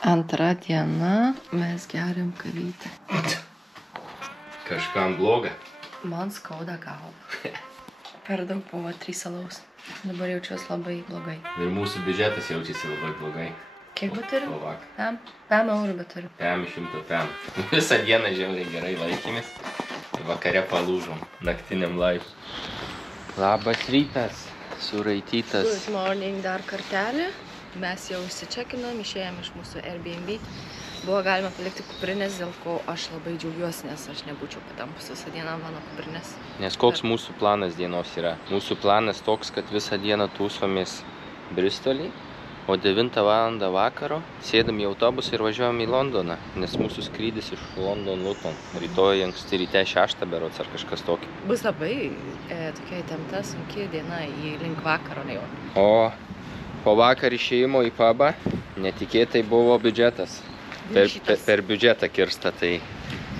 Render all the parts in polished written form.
Antra diena, mes geriam kavytę. Kažkam bloga? Man skauda galvą. Per daug buvo 3 alaus. Dabar jaučiuosi labai blogai. Ir mūsų biudžetas jaučiasi labai blogai. Kiek bet turim? Po vakar. 5 eurų bet turim. 100. Visą dieną žiauriai gerai laikėmės. Vakare palūžom naktiniam laipui. Labas rytas, suraitytas. Good morning dar kartelį. Mes jau įsičekinom, išėjom iš mūsų Airbnb. Buvo galima palikti kuprinės, dėl ko aš labai džiaugiuosi, nes aš nebūčiau patampus visą dieną mano kuprinės. Nes koks mūsų planas dienos yra? Mūsų planas toks, kad visą dieną tūsomės Bristolį, o 9 valandą vakaro sėdam į autobusą ir važiuojam į Londoną, nes mūsų skrydis iš London Luton. Rytoj anksti ryte 6 berods ar kažkas tokio. Bus labai tokia įtempta, sunki diena į link vakaro jau. O po vakar išėjimo į pubą netikėtai buvo biudžetas. Per biudžetą kirsta, tai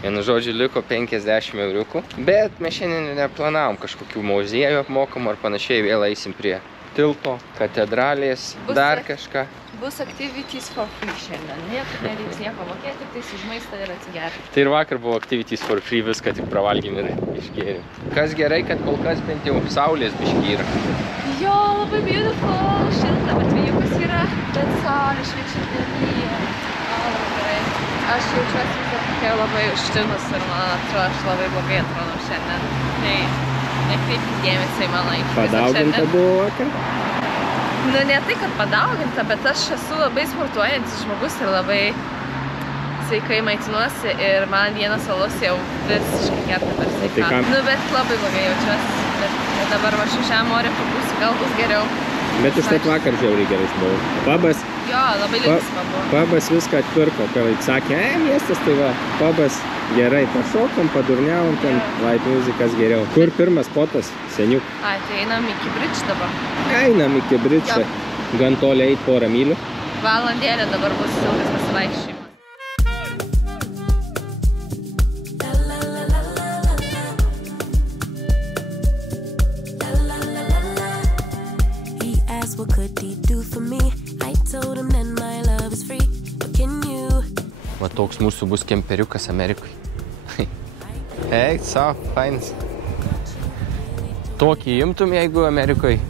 vienu žodžiu liko 50 euriukų. Bet mes šiandien neplanavom kažkokių muziejų apmokamų ar panašiai, vėl eisim prie tilto, katedralės, dar kažką. Bus activities for free šiandien. Nereiks nieko mokėti, tik tai už maistą ir atsigerti. Tai ir vakar buvo activities for free, viską tik pravalgėm ir išgėrėm. Kas gerai, kad kol kas bent jau saulės biškį yra. Jo, labai beautiful, šilta, bet vėjukas yra, bet saulė šviečia lyja. Labai gerai. Aš jaučiuosi vis dar tokia labai užtinus ir man atrodo, aš labai blogai atrodo šiandien. Tai nekreipkit dėmesį į mano išvaizdą šiandien. Padauginta buvo vakar? Nu, ne tai, kad padauginta, bet aš esu labai sportuojantis žmogus ir labai sveikai maitinuosi ir man vienas alus jau visiškai kerta per sveiką. Nu, bet labai blogai jaučiuosi. Bet dabar va šiam ore pabūsiu, gal bus geriau. Bet už taip vakar žiauriai gerai buvo. Pubas. Jo, labai linksma buvo. Pubas viską atpirko, kai sakė, miestas, tai va, pubas gerai, pašokom, padurniavom ten, light muzikas geriau. Kur pirmas potas, seniuk? Ai, tai einam iki Bridge dabar. Einam iki Bridge, gan toliai eit 4 mylių. Valandėlė dabar bus ilgas pasivaikščiojimas. What could he do for me? I told him that my love is free. What can you? Va toks mūsų bus kemperiukas Amerikai. Eik, savo, fainas. Tokį imtum, jeigu Amerikoje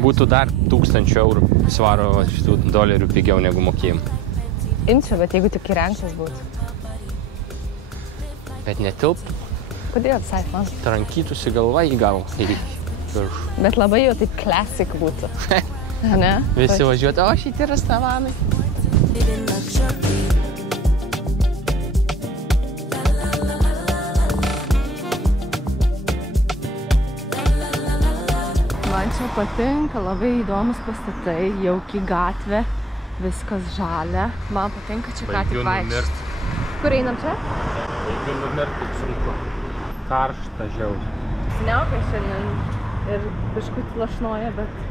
būtų dar 1000 eurų svaro šitų dolerių pigiau negu mokėjim. Imčiau, bet jeigu tik įrengtas būtų. Bet netilptų. Kodėl, visai man? Trankytųsi galva į galvą. Bet labai jau taip classic būtų. Ne? Visi važiuotų, o šitie restoranai. Man čia patinka, labai įdomus pastatai, jauki gatvė, viskas žalia. Man patinka čia ką tik vaikščioti. Kur einam čia? Baigiu numirt, kaip sunku. Karšta žiauriai. Sniaukia šiandien ir biškutį lašnoja, bet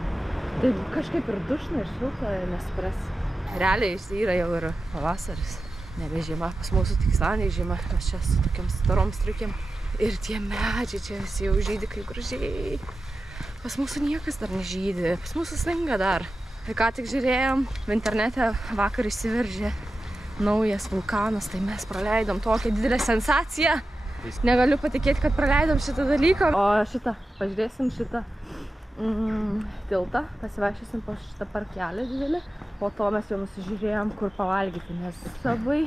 tai kažkaip ir dušna ir šilta, nesupras. Realiai yra jau ir pavasaris, nebe žiema. Pas mūsų tik Islandijoj žiema, mes čia su tokiam storom striukėm. Ir tie medžiai čia visi jau žydi kaip gražiai. Pas mūsų niekas dar nežydi, pas mūsų sninga dar. Ir ką tik žiūrėjom, internete vakar išsiveržė naujas vulkanas, tai mes praleidom tokią didelę sensaciją. Negaliu patikėti, kad praleidom šitą dalyką. O šitą, pažiūrėsim šitą tiltą, pasivaikščiosim po šitą parkelį didelį. Po to mes jau nusižiūrėjom, kur pavalgyti, nes Subway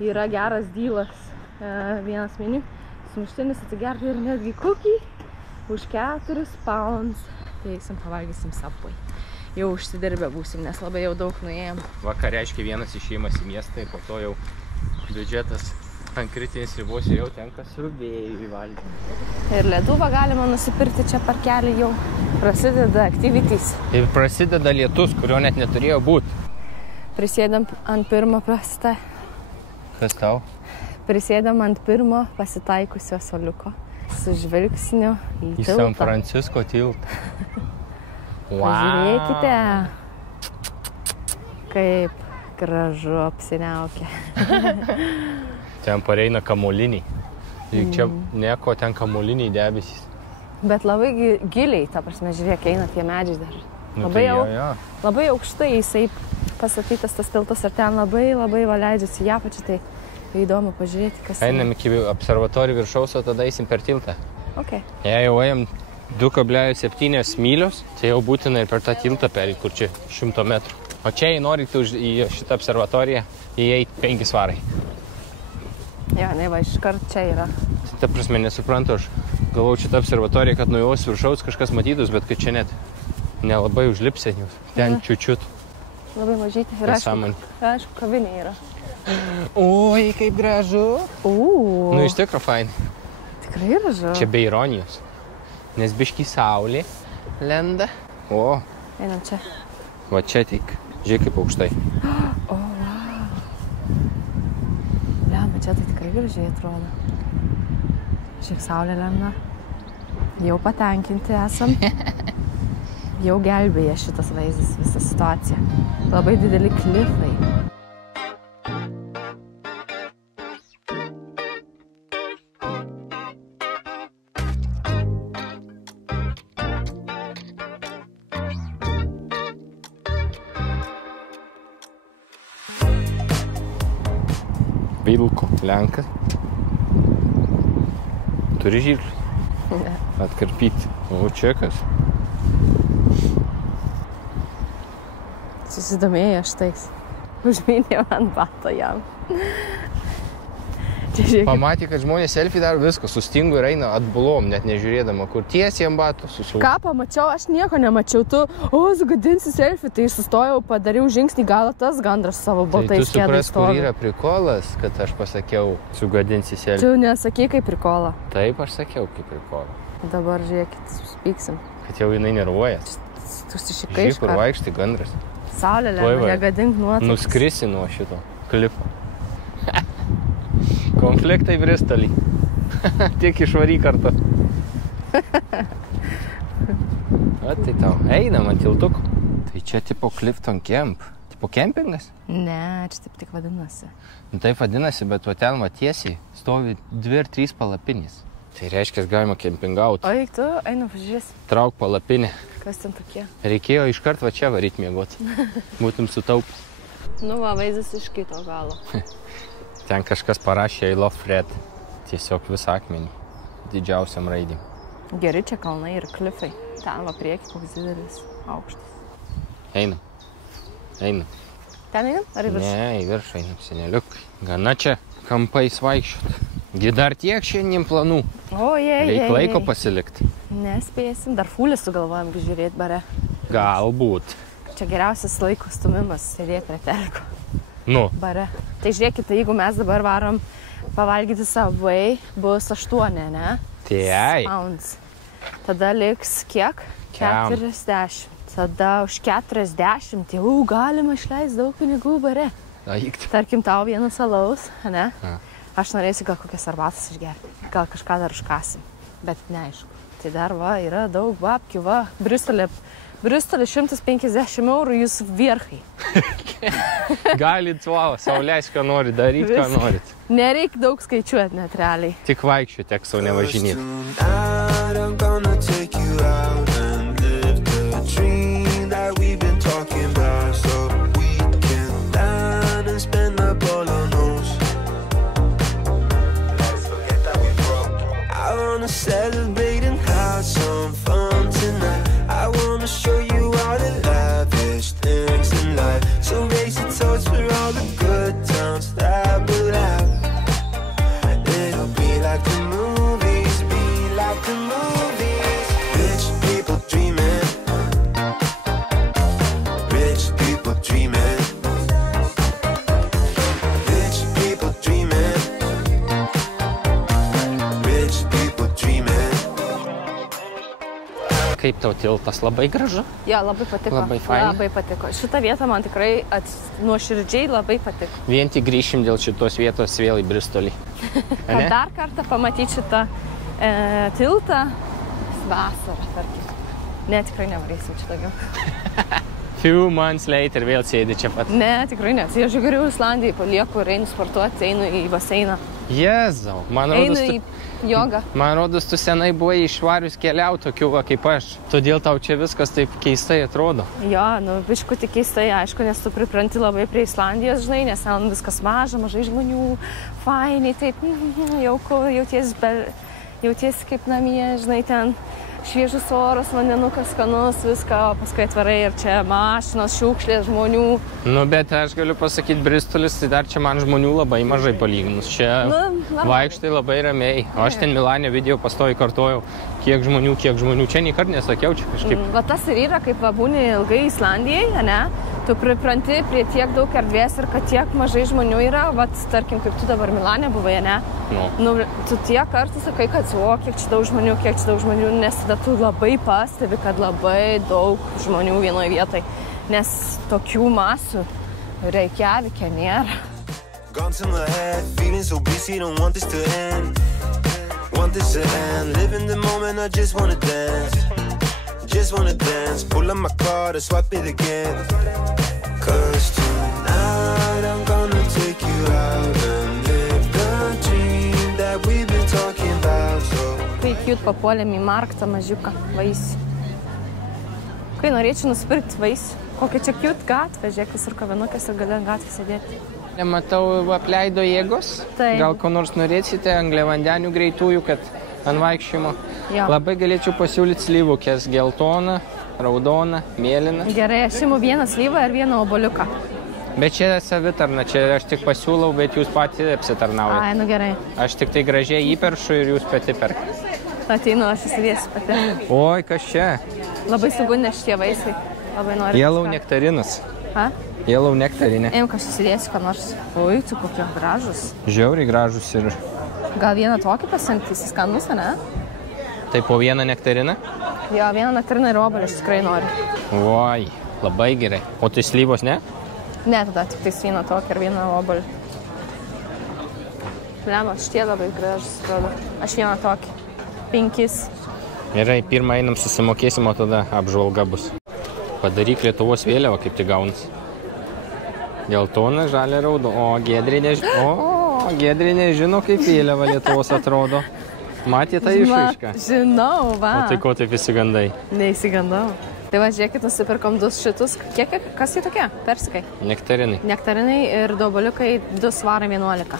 yra geras dylas. Vienas meniu, sumuštinis atsigerti ir netgi cookie už 4 pounds. Tai eisim pavalgysim Subway. Jau užsidirbę būsim, nes labai jau daug nuėjom. Vakar reiškia vienas išėjimas į miestą ir po to jau biudžetas ant kritinės ribos ir jau tenka srubėjų įvalgyti. Ir leduvą galima nusipirkti čia parkelį jau. Prasideda activities. Ir prasideda lietus, kurio net neturėjo būti. Prisėdam ant pirmo prasta. Kas tau? Prisėdam ant pirmo pasitaikusio suoliuko. Su žvilgsniu į tiltą. Į San Francisco tiltą. Pažiūrėkite, kaip gražu apsiniaukia. Ten pareina kamuoliniai. Čia nieko, ten kamuoliniai debesys. Bet labai giliai, ta prasme, žiūrėk, eina tie medžiai dar. Labai aukštai jisai pastatytas tas tiltas ir ten labai va leidžiasi į apačią, tai įdomu pažiūrėti, kas... Einam iki observatorijų viršaus, o tada eisim per tiltą. Ok. Jei jau ėjom 2,7 mylios, tai jau būtina ir per tą tiltą perėti, kur čia 100 metrų. O čia, jei norite į šitą observatoriją, įeiti 5 svarai. Jo, ne, va, iškart čia yra. Ta prasme, nesuprantu, aš galvau šitą observatoriją, kad nuo jos viršaus kažkas matytus, bet kad čia net nelabai užlipsė jūs. Ten čiučiut. Labai mažyti. Ir aišku, kavinė yra. Oi, kaip gražu. Nu, iš tikro fainai. Tikrai gražu. Čia be ironijos. Nes biški saulė lenda. O. Einam čia. Va čia tik. Žiūrėk kaip aukštai. O, wow. Lemba, čia tai tikrai gražiai atrodo. Žiūrėk, saulė lenda. Jau patenkinti esam. Jau gelbėja šitas vaizdas, visą situaciją. Labai dideli klifai. Vilko, Lenkas. Turi žirklį? Ne. Atkarpyti. O čia kas? Susidomėjo štais. Užmynė man batą jam. Čia žiūrėkit. Pamatė, kad žmonės selfie daro viską, sustingo ir eina atbulom, net nežiūrėdama, kur tiesiai ant batų susūs. Ką pamačiau? Aš nieko nemačiau. Tu, sugadinsi selfie, tai sustojau, padariau žingsnį, gal tas gandras savo baltais kėdais stovi. Tai tu supras, kur yra stovi. prikolas, kad aš pasakiau, sugadinsi selfie. Tu nesakei kaip prikolą. Taip, aš sakiau kaip prikolą. Dabar žiūrėkit, spyksim. Kad jau jinai nervuoja. Tu sušikai Žiūrėk, kur vaikštai gandras. Saulė Tuoj lenda, va. negadink nuotraukas. Nuskrisi nuo šito klifo. Konfliktai Bristolį. Tiek išvary kartu. O tai tau. Einam ant tiltukų. Tai čia tipo Clifton Camp. Tipo kempingas? Ne, čia taip tik vadinasi. Nu taip vadinasi, bet va ten va tiesiai stovi 2 ar 3 palapinės. Tai reiškia, galima kempingauti. O eik tu, einam pažiūrėsi, Trauk palapinę. kas ten tokie. Reikėjo iškart va čia varyt miegoti. Būtum sutaupęs. Nu va, vaizdas iš kito galo. Ten kažkas parašė I love Fred. Tiesiog visą akmenį. Didžiausiam raidėm. Geri čia kalnai ir klifai. Ten va prieki, koks didelis, aukštas. Einam. Einam. Ten einam? Ar į viršų? Ne, į viršų einam, seneliukai. Gana čia kampais vaikščiot. Gi dar tiek šiandien planų. O, jei. Reik laiko pasilikti. Nespėsim. Dar fulį sugalvojam žiūrėti bare. Galbūt. Čia geriausias laiko stumimas sėdėti prie teliko. Nu, Bare. Tai žiūrėkit, tai jeigu mes dabar varom pavalgyti Subway, bus 8, ne? tai. Pounds. Tada liks kiek? Kem. 40. Tada už 40 jau galima išleisti daug pinigų bare. Eikti. Tarkim, tau vienas alaus, ne? A. Aš norėsiu gal kokias arbatas išgerti. Gal kažką dar užkasim. Bet neaišku. Tai dar va, yra daug babkių, va. Bristolė 150 eurų jūs vierchai. Galit, wow, sau leist, ką norit daryti, ką Viskas. norit. Nereik daug skaičiuoti net realiai. Tik vaikščiu, tek sau nevažinėti. Tonight I'm gonna take you out and live the dream that we've been talking about, so we can dine and spend up all our nose. Let's forget that we broke. I wanna celebrate and have some fun tonight. I wanna show you all the lavish things in life, so raise a toast for all the good times that we'll have. It'll be like the movies, be like the movies. Rich people dreaming, rich people dreaming, rich people dreaming, rich people dreaming. Kaip tau tiltas, labai gražu? Jo, labai patiko. Labai faina. Labai patiko. Šitą vietą man tikrai nuoširdžiai labai patiko. Vien tik grįšim dėl šitos vietos vėl į Bristolį. Kad dar kartą pamatyti šitą tiltą vasarą, tarkim. Ne, tikrai nevarysim čia daugiau. few months later vėl sėdi čia pat. Ne, tikrai ne. Tai aš geriau Islandijai palieku ir einu sportuoti, einu į baseiną. Jėzau, man rodos, Einu į jogą. Man rodos, tu senai buvai išvarius keliauti tokių va kaip aš. Todėl tau čia viskas taip keistai atrodo. Jo, nu, biškutį keistai, aišku, nes tu pripranti labai prie Islandijos, žinai, nes ten viskas maža, mažai žmonių, fainiai, taip, jauku, jautiesi kaip namie, žinai, ten šviežus oras, vandenukas skanus, viską, o paskui atvarai ir čia mašinos, šiukšlės, žmonių. Nu, bet aš galiu pasakyti, Bristolis, tai dar čia man žmonių labai mažai palyginus. Čia vaikštai labai ramiai. O aš ten Milane video pastoviai kartojau, kiek žmonių. Čia nei kart nesakiau, čia kažkaip. Va tas ir yra, kaip būni ilgai Islandijai, ne? Tu pripranti prie tiek daug erdvės ir kad tiek mažai žmonių yra, vat, tarkim, kaip tu dabar Milane buvai, ne? Nu, tu tiek kartų sakai, kad kiek čia daug žmonių, nes tada tu labai pastebi, kad labai daug žmonių vienoje vietoje, nes tokių masų Reykjavike nėra. Gone to my head, feeling so busy, don't want this to end. Want this to end, live in the moment, I just wanna dance. Just wanna dance, pull up my card and swipe it again. Cause tonight I'm gonna take you out and live the dream that we've been talking about. So Kai cute papuolėm į marktą mažiuką vaisių. Kai norėčiau nusipirkti vaisių, kokia čia cute gatvė, žiūrėk, visur kavinukės ir gali ant gatvės sėdėti. Nematau, apleido jėgos. Taip. Gal ko nors norėsite, angliavandenių greitųjų, kad ant vaikščiojimo. Jo. Labai galėčiau pasiūlyti slyvukės, geltoną, raudoną, mėlyną. Gerai, aš imu vieną slyvą ir vieną oboliuką. Bet čia savitarna, čia aš tik pasiūlau, bet jūs pati apsitarnaujate. Ai, nu gerai. Aš tik tai gražiai įperšu ir jūs pati perka. Ateinu, aš įsidėsiu pati. Oi, kas čia? Labai sugundė šitie vaisiai. Labai noriu. Yellow nektarinas. Ha? Yellow nektarinė. Eim, aš įsidėsiu, ką nors. Oi, tu kokie gražus. Žiauriai gražus ir... Gal vieną tokį pasirinkti, jis skanus, ne? Tai po vieną nektariną? Jo, vieną nektariną ir obolį aš tikrai noriu. Oi, labai gerai. O tai slyvos, ne? Ne, tada tik tais vieną tokį ir vieną obolį. Blema, šitie labai gražus, atrodo. Aš vieną tokį. 5. Gerai, pirmą einam susimokėsim, o tada apžvalga bus. Padaryk Lietuvos vėliavą, kaip tai gaunas. Geltona, žalia, raudo. O Giedrė nežino, kaip vėliava Lietuvos atrodo. Matė tą išraišką? Žinau, va. O tai ko taip įsigandai? Neįsigandau. Tai va, žiūrėkit, nusipirkom 2 šitus. Kas jie tokie? Persikai? Nektarinai. Nektarinai ir doboliukai 2 svarai 11.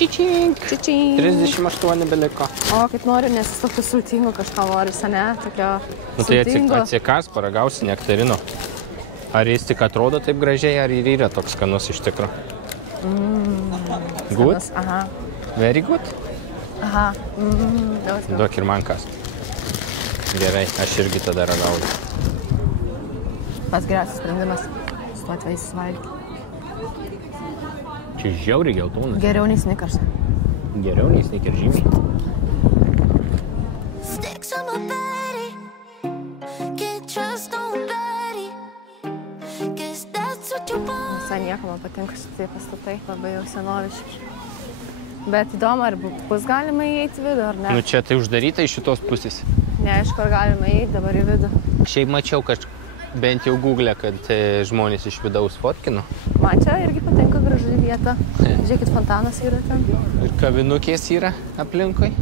Čičink. Čičink. 38 beliko. O, kaip noriu, nes jis tokio sultingo kažką nori, ne? Tokio Nu tai sultingo. atsikas, paragausi nektarino. Ar jis tik atrodo taip gražiai, ar ir yra toks skanus iš tikro? Good? Skanus, aha. Very good? Aha. Duok ir man kas. Gerai, aš irgi tada ragauju. Pats geriausias sprendimas. Stuot vaisius valgyti. Čia žiauriai geltonas. Geriau nei Snickers. Geriau nei Snickers žymiai. Sticks on my body, can't trust nobody, guess that's what you want. Visai nieko man patinka šitie pastatai, labai jau senoviški. Bet įdomu, ar bus galima įeiti vidų, ar ne? Nu čia tai uždaryta iš šitos pusės. Neaišku, ar galima įeiti dabar į vidų. Šiaip mačiau, kad bent jau Google, kad žmonės iš vidaus fotkino. Man čia irgi patinka graži vieta. Žiūrėkit, fontanas yra ten. Ir kavinukės yra aplinkui.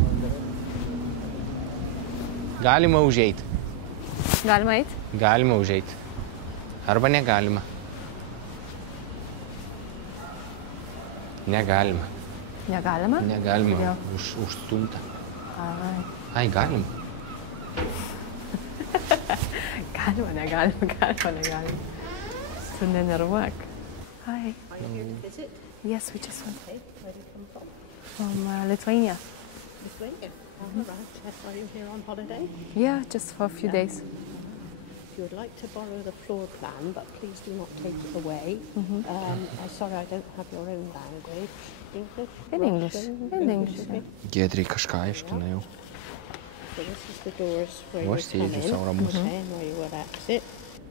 Galima užeiti. Galima eiti? Galima užeiti. Arba negalima. Negalima. Negalima? Negalima. Jo. Užstumta. Ai. Ai, galima. Galima. Tu nenervuok. Hi. Are you here to visit? Yes, we just went Okay, where do you come from? from Lithuania. Lithuania. Right. Are you here on holiday? Yeah, just for a few days. If you would like to borrow the floor plan, but please do not take it away. I'm sorry, I don't have your own language. English? In English. Russian? In English. Okay. Giedriai kažką aiškina jau. So this is the doors where Aš you come sėdžiu in. sau ramus. Okay, and where you will exit.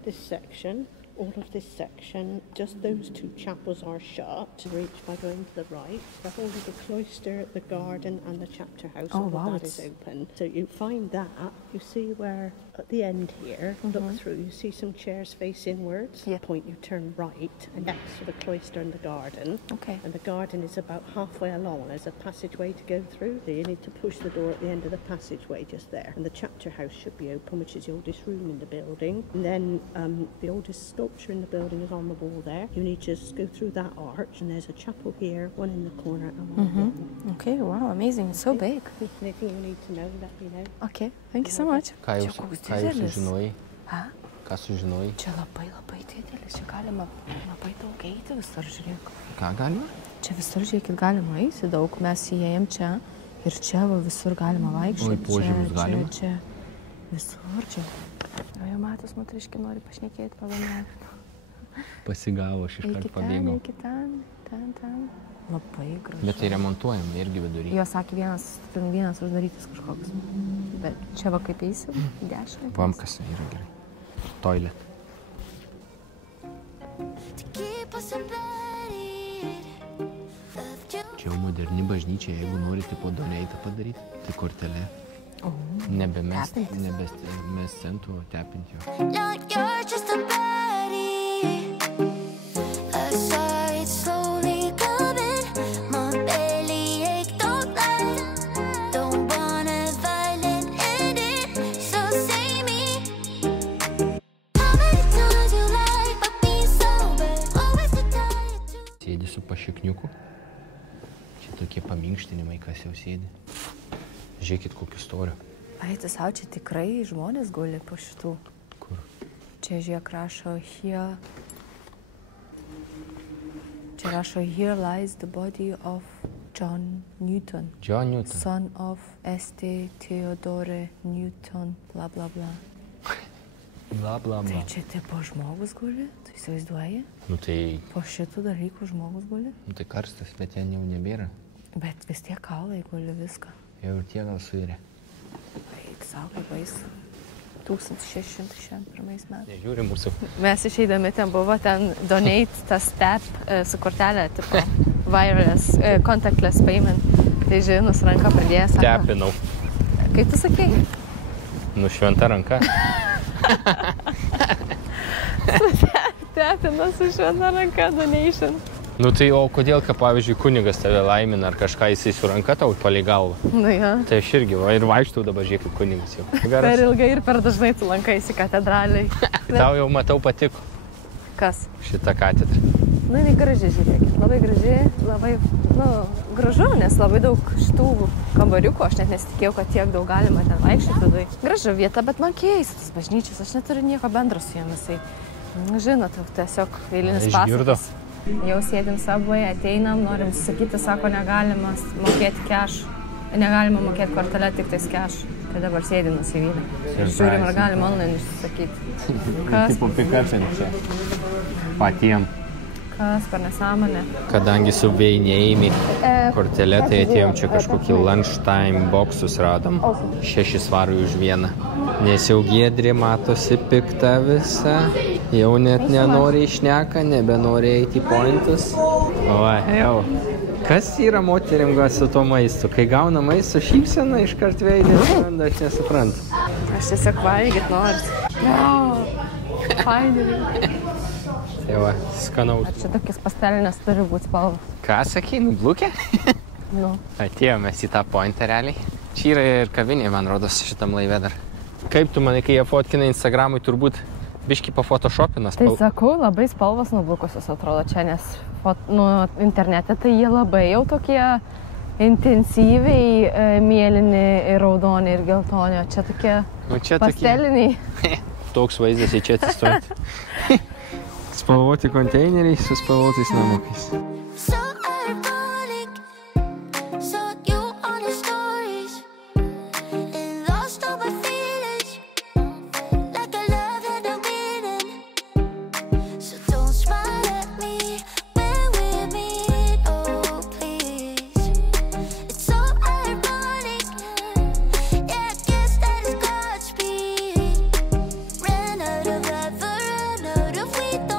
This section all of this section. Just those two chapels are shut. Reach by going to the right. The whole of the cloister, the garden and the chapter house, all of that is open. So you find that. You see where at the end here, look through, you see some chairs face inwards. Yeah. Point, you turn right and next to the cloister and the garden. Okay. And the garden is about halfway along. There's a passageway to go through. So you need to push the door at the end of the passageway just there. And the chapter house should be open, which is the oldest room in the building. And then the oldest sculpture in the building is on the wall there. You need to just go through that arch, and there's a chapel here, one in the corner and one here. Okay, wow, amazing. It's so big. Anything you need to know, let me know. Okay, thank you so much. Ką Čia jūs koks ką jūs didelis. sužinojai? Ha? Ką sužinojai? Čia labai didelis, čia galima labai daug eiti visur, žiūrėk. Ką galima? Čia visur, žiūrėkit, galima eiti daug. Mes įėjom čia ir čia va, visur galima vaikščioti. Oi, požemius galima? Čia, visur čia. O jau matos, moteriški nori pašnekėti, pabanėti. Pasigavo, aš iškart pabėgau. Eiki ten. Labai gražu. Bet tai remontuojama irgi vidury. Jo sakė vienas uždarytas kažkoks. Bet čia va kaip eisi, 10. Pamkas yra gerai. Toilet. To keep us embedded, loved you. Čia jau moderni bažnyčia, jeigu norite po doneitą padaryti, tai kortelė. Nebemest centų, tepinti jo. Now you're just a body. I saw it slowly coming. My belly ache, don't lie. Don't want a violent ending, so say me. How many times you lied about being sober? Always the time to. Sėdi su pašikniuku. Čia tokie paminkštinimai, kas jau sėdi. Žiūrėkit, kokiu storiu. Eiti savo, čia tikrai žmonės guli po šitų. Kur? Čia žiūrėk rašo here. Čia rašo here lies the body of John Newton, John Newton. son of St. Theodore Newton, bla bla bla. Bla, bla, Tai bla. čia tipo žmogus guli, tu įsivaizduoji? Nu tai Po šitų dalykų žmogus guli, karstas, bet ten jau nebėra. bet vis tiek kaulai guli viską. Jau ir tie gal suirė. Eik savo, kaip baisu. 1601 metais. Nežiūri mūsų. Mes išeidami ten buvo, ten donate tas tap su kortelė, tipo wireless, contactless payment. Tai žinus ranką pridėjęs. sako, Tepinau. Kaip tu sakei? Nu šventa ranka. Tepina su šventa ranka donation. Nu tai o kodėl, kad pavyzdžiui, kunigas tave laimina ar kažką jisai su ranka tau palei galvą? Nu jo. Tai aš irgi, va, ir vaikštau dabar, žiūrėk, kaip kunigas jau. Per Geras. ilgai ir per dažnai tu lankaisi katedraliai. Tau jau matau patiko Kas? šitą katedrą. Nu, jinai graži, žiūrėkit. Labai graži, labai, gražu, nes labai daug šitų kambariukų. Aš net nesitikėjau, kad tiek daug galima ten vaikščioti vidui. Gražu vieta, bet man keistas bažnyčias. Aš neturiu nieko bendro su jomis. Žinot, tiesiog eilinis Išgirdo. pastatas. Jau sėdim Subway, ateinam, norim susakyti, sako, negalima mokėti cash. Negalima mokėti kortelę, tik tais cash. Tai dabar sėdim nusivylę. Ir žiūrim, ar galim online išsisakyti. Kas? Tipo pikapinė čia. Patiem. Kas per nesąmonę? Kadangi su veinėjimi kortelė, tai atėjom čia kažkokį lunchtime boksus radom. 6 svarų už vieną. Nes jau Giedrė matosi pikta visa. Jau net nenori išneka, nebenori eiti į pointus. Va, jau. Kas yra moterim gal su tuo maistu? Kai gauna maisto šypseną, iškart veidė, aš nesuprantu. Aš tiesiog valgyt noriu. Fainai. Tai va, skanaus. Ar čia tokias pastelinės turi būti spalvos? Ką sakei, nublūkė? Nu. Atėjome į tą pointą realiai. Čia yra ir kavinė, man rodos, šitam laive dar. Kaip tu manai, kai jie fotkina Instagramui, turbūt biški pafotoshopinas? Tai sakau, labai spalvos nublukusios atrodo čia, nes internete tai jie labai jau tokie intensyviai mėlyni ir raudoni ir geltoni, o čia tokie pasteliniai. Toks vaizdas į čia atsistojant. Spalvoti konteineriai su spalvotais namukais. So ironic, saw you on your stories, and lost all my feelings, like I love and I'm winning. So don't smile at me when we meet, oh please. It's so ironic, yeah, I guess that is Godspeed. Ran out of life, ran out of we don't.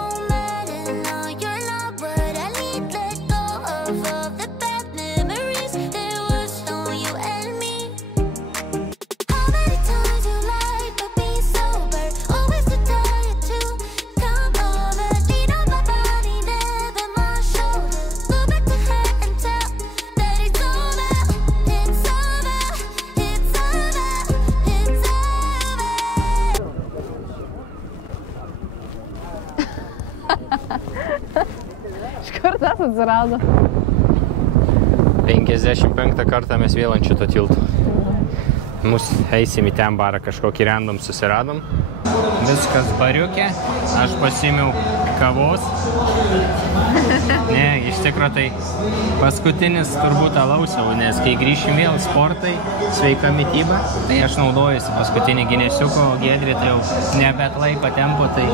atsirado. 55 kartą mes vėl ant šito tilto. Mus eisim į ten barą, kažkokį random susiradom. Viskas bariukė, aš pasimiau kavos. Ne, iš tikro tai paskutinis turbūt alaus jau, nes kai grįšim vėl sportai, sveika mityba, tai aš naudojusi paskutinį ginesiuko, Giedrė tai jau nebeatlaiko tempo, tai...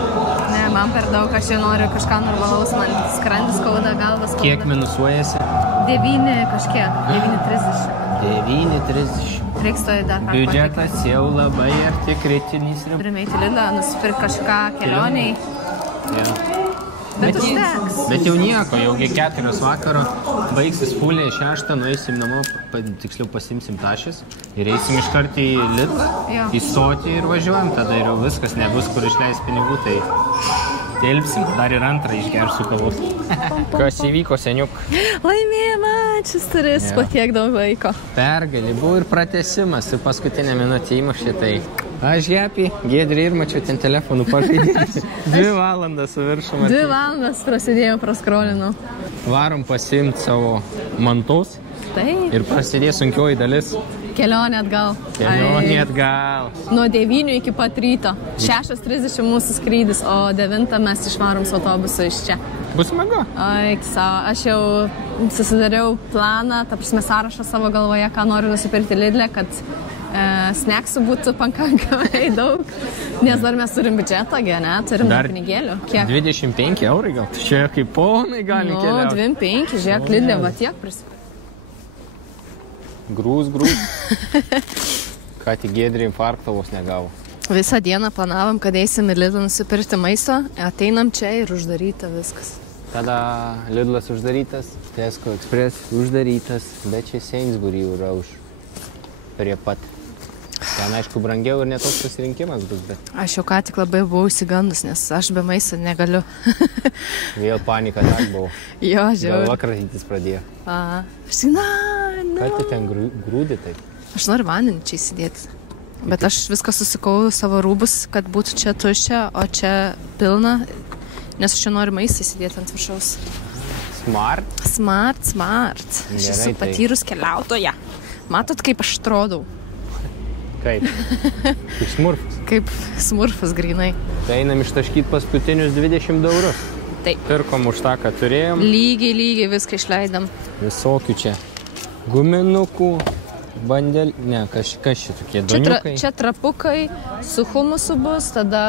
Ne, man per daug, aš jau noriu kažką normalaus, man skrandis skauda, galvas skauda. Kiek minusuojasi? 9 kažkiek, 9.30. 9.30. Reiks to dar ką Biudžetas jau labai arti kritinis ribos. Turime eiti Lidlą, nusipirkti kažką kelioniai. Bet užteks. Bet jau nieko, jaugi 4 vakaro, baigsis fulė 6, nueisim namo, tiksliau pasimsim tašės ir eisim iškart į Lidlą, į stotį ir važiuojam, tada ir jau viskas, nebus kur išleis pinigų, tai telpsim, dar ir antrą išgersiu kavos. Kas įvyko, seniuk? Laimėjo Manchesteris po tiek daug laiko. Pergalė, buvo ir pratęsimas, ir paskutinę minutę įmušė, tai aš happy, Giedrė ir mačiau ten telefonų pažaidėti. 2 valandas su viršum. 2 valandas prasidėjau, praskrolinau. Varom pasiimti savo mantus Taip. ir prasidėjo sunkioji dalis. Kelionė atgal. Kelionė atgal. Nuo 9 iki pat ryto. 6.30 mūsų skrydis, o 9 mes išvarom su autobusu iš čia. Bus smagu. Aš jau susidariau planą, ta prasme sąrašą savo galvoje, ką noriu nusipirkti Lidle, kad snacksų būtų pakankamai daug, nes dar mes turim biudžetą, ne? Turim dar pinigėlių. Kiek? 25 eurai gal? Čia kaip ponai galim keliauti. 25, žiūrėk, Lidle, va tiek prisipirkti. Grūs. Ką tik Giedrė infarktą vos negavo. Visą dieną planavom, kad eisim į Lidlą nusipirkti maisto, ateinam čia ir uždaryta viskas. Tada Lidlas uždarytas, Tesco Express uždarytas, bet čia Sainsbury yra už prie pat. Ten aišku brangiau ir netoks pasirinkimas bus, bet... Aš jau ką tik labai buvau įsigandus, nes aš be maisto negaliu. Vėl panika dar buvo. Jo, žiauriai. Galva kratytis pradėjo. Aš tik, Ką tu ten grūdi taip? Aš noriu vandenį čia įsidėti. Bet aš viską susikau savo rūbus, kad būtų čia tuščia, o čia pilna, nes aš čia noriu maistą įsidėti ant viršaus. Smart. Aš esu patyrus keliautoja. Matot, kaip aš atrodau? Kaip? Kaip smurfas? Kaip smurfas grinai. Tai einam ištaškyti paskutinius 20 eurus. Taip. Pirkom už tą, ką turėjom. Lygiai viską išleidam. Visokių čia guminukų, kas čia tokie doniukai. Čia trapukai su humusu bus, tada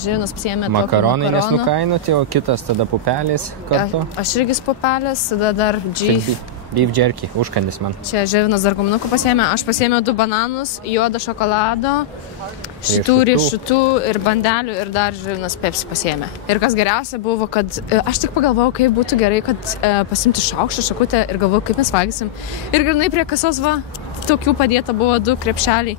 Žilinas pasiėmė makaronai nesnukainuoti, o kitas tada pupelės kartu. Aš irgi pupelės, tada dar beef jerky, užkandis man. Čia Žilinas dar guminukų pasiėmė, aš pasiėmiau 2 bananus, juodą šokolado, šitų riešutų ir bandelių ir dar Žilinas Pepsi pasiėmė. Ir kas geriausia buvo, kad aš tik pagalvojau, kaip būtų gerai, kad pasimti šaukštą, šakutę ir galvojau, kaip mes valgysim. Ir grinai prie kasos tokių padėta buvo 2 krepšeliai.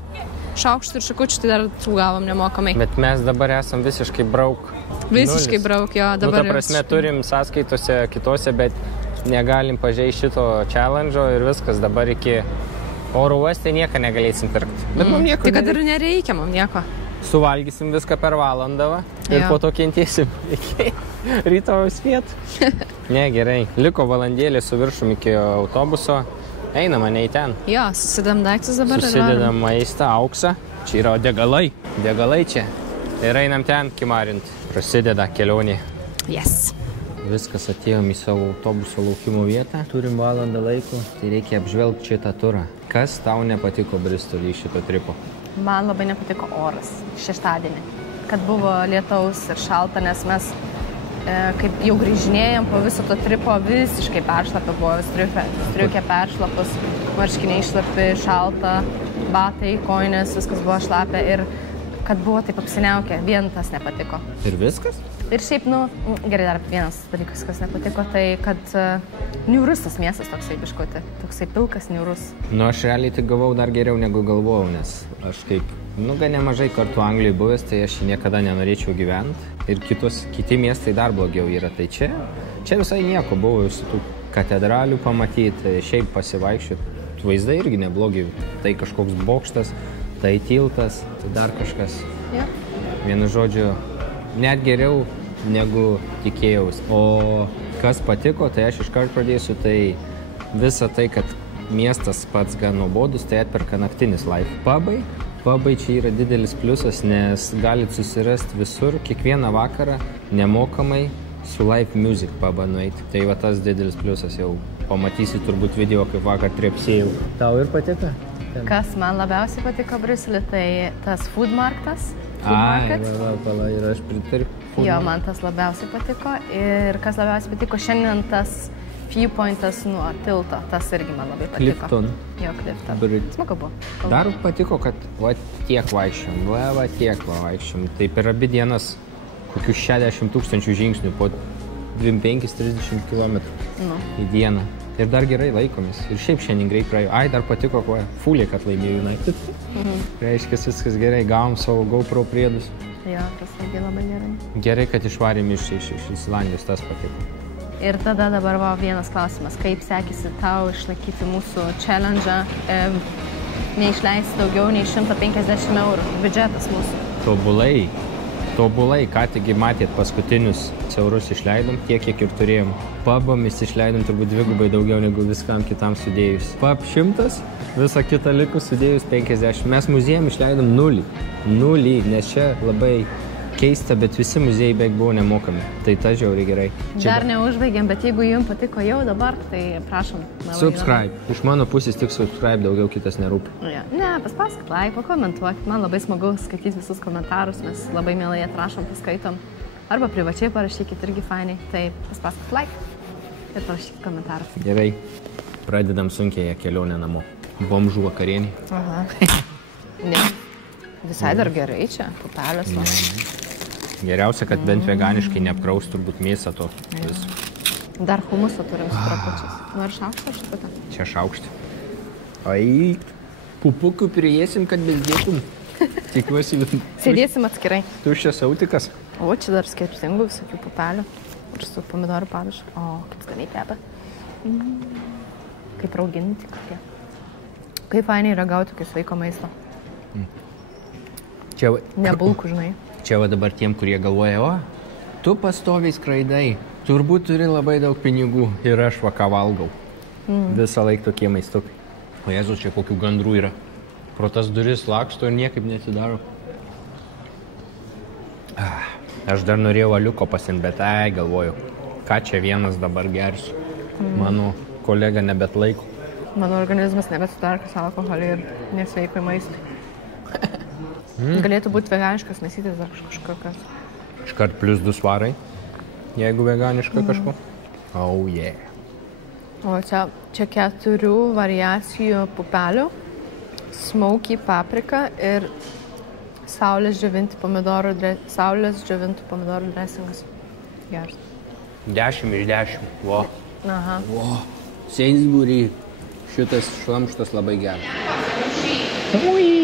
Šaukštų ir šakučių, tai dar tų gavom nemokamai. Bet mes dabar esam visiškai brauk. Visiškai brauk, jo. Dabar ta prasme, turim sąskaitose kitose, bet negalim pažeisti šito challenge'o ir viskas. Dabar iki oro uoste nieko negalėsim pirkti. Bet mums nieko tai kad ir nereikia mums nieko. Suvalgysim viską per valandą ir po to kentėsim iki rytojaus pietų. Ne, gerai. Liko valandėlė su viršum iki autobuso. Einam, ne į ten. Jo, susidedam daiktus dabar. Susidedam maistą, auksą. Čia yra degalai. Degalai čia. Ir einam ten kimarint. Prasideda kelionė. Yes. Viskas, atėjom į savo autobuso laukimo vietą. Turim valandą laiko, tai reikia apžvelgti šitą turą. Kas tau nepatiko Bristolį iš šito tripo? Man labai nepatiko oras šeštadienį. Kad buvo lietaus ir šalta, nes mes kaip jau grįžinėjom po viso to tripo visiškai peršlapę buvo, striukė peršlapus, marškiniai šlapi, šalta, batai, kojinės, viskas buvo šlapę ir kad buvo taip apsiniaukę, vien tas nepatiko. Ir viskas? Ir šiaip, gerai, dar vienas dalykas, kas nepatiko, tai kad niūrus tas miestas toksai biškutė, toksai pilkas niūrus. Aš realiai tai gavau dar geriau negu galvojau, nes aš kaip, gan nemažai kartų Anglijai buvęs, tai aš niekada nenorėčiau gyventi. Ir kiti miestai dar blogiau yra. Tai čia visai nieko buvo, visų tų katedralių pamatyti, šiaip pasivaikščioti. Vaizdai irgi neblogi. Tai kažkoks bokštas, tai tiltas, tai dar kažkas. Ja. Vienu žodžiu, net geriau negu tikėjausi. O Kas patiko, tai aš iškart pradėsiu, tai visa tai, kad miestas pats gan nuobodus, tai atperka naktinis live. Pubai čia yra didelis pliusas, nes galit susirasti visur, kiekvieną vakarą nemokamai su live music pubą nueiti. Tai va tas didelis pliusas, jau pamatysi turbūt video, kaip vakar trepsėjau. Tau ir patiko? Kas man labiausiai patiko Briuselį, tai tas food marketas. Pala, ir aš pritariu. Jo, man tas labiausiai patiko. Ir kas labiausiai patiko, šiandien tas viewpointas nuo tilto, tas irgi man labai patiko. Clifton. Jo, Clifton. Smagu buvo. Dar patiko, kad va tiek vaikščiom. Tai per abi dienas kokius 60 000 žingsnių po 25-30 km į dieną. Ir dar gerai laikomės. Ir šiaip šiandien greit praėjo. Dar patiko, fulė, kad laimėjo United. Reiškia, viskas gerai, gavom savo GoPro priedus. Jo, tas irgi labai gerai. Gerai, kad išvarėm iš Islandijos, tas patiko. Ir tada dabar va vienas klausimas. Kaip sekėsi tau išlaikyti mūsų challenge, neišleisti daugiau nei 150 eurų. Biudžetas mūsų. Tobulai, ką taigi matėt, paskutinius eurus išleidom, tiek, kiek ir turėjom. Pubomis išleidom turbūt dvigubai daugiau negu viskam kitam sudėjus. Pub 100, visą kitą likus sudėjus 50. Mes muziejam išleidom 0, nes čia labai keista, bet visi muziejai beveik buvo nemokami. Tai ta žiauriai gerai. Dar neužbaigėm, bet jeigu jums patiko jau dabar, tai prašom. Subscribe. Iš mano pusės tik subscribe, daugiau kitas nerūpi. Ja. Ne, paspauskit like, pakomentuokit. Man labai smagu skaityti visus komentarus, mes labai mielai atrašom, paskaitom. Arba privačiai parašykit, irgi fainai. Tai paspauskit like ir parašykit komentarus. Gerai. Pradedam sunkiai kelionę namo. Bomžų vakarienį. Aha. Ne. Visai dar gerai čia, pupelės. Geriausia, kad bent veganiškai neapkraus turbūt mėsą to. Dar humusą turim su trapučiais. Nori šaukštą ar šitą? Čia šaukštą. Pupukų priėsim, kad bezdėtum. Tikiuosi. Sėdėsim atskirai. Tuščias autikas. O, čia dar skirtingų visokių pupelių. Ir su pomidorų padažu. O, kaip skaniai kvepia. Kaip rauginti kokie. Kaip fainiai ragauti tokio sveiko maisto. Nebulkų, žinai. Čia va dabar tiem, kurie galvoja, tu pastoviai skraidai, turbūt turi labai daug pinigų ir aš va ką valgau. Visą laiką tokie maistukai. O Jėzus, čia kokių gandrų yra. Pro tas duris laksto ir niekaip neatsidaro. Aš dar norėjau aliuko pasimt, bet galvoju, ką čia vienas dabar gersiu. Mano kolega nebetlaiko. Mano organizmas nebesutvarkęs alkoholį ir nesveikai maistui. Galėtų būti veganiškas mėsytis ar kažkokios. Iškart +2 svarai, jeigu veganiška kažko. Oh yeah. O čia 4 variacijų pupelių, smoky paprika ir saulės džiovintų pomidorų dresingas. Geras. 10 iš 10. Vo. Aha. Sainsbury. Šitas šlamštas labai geras. Ui.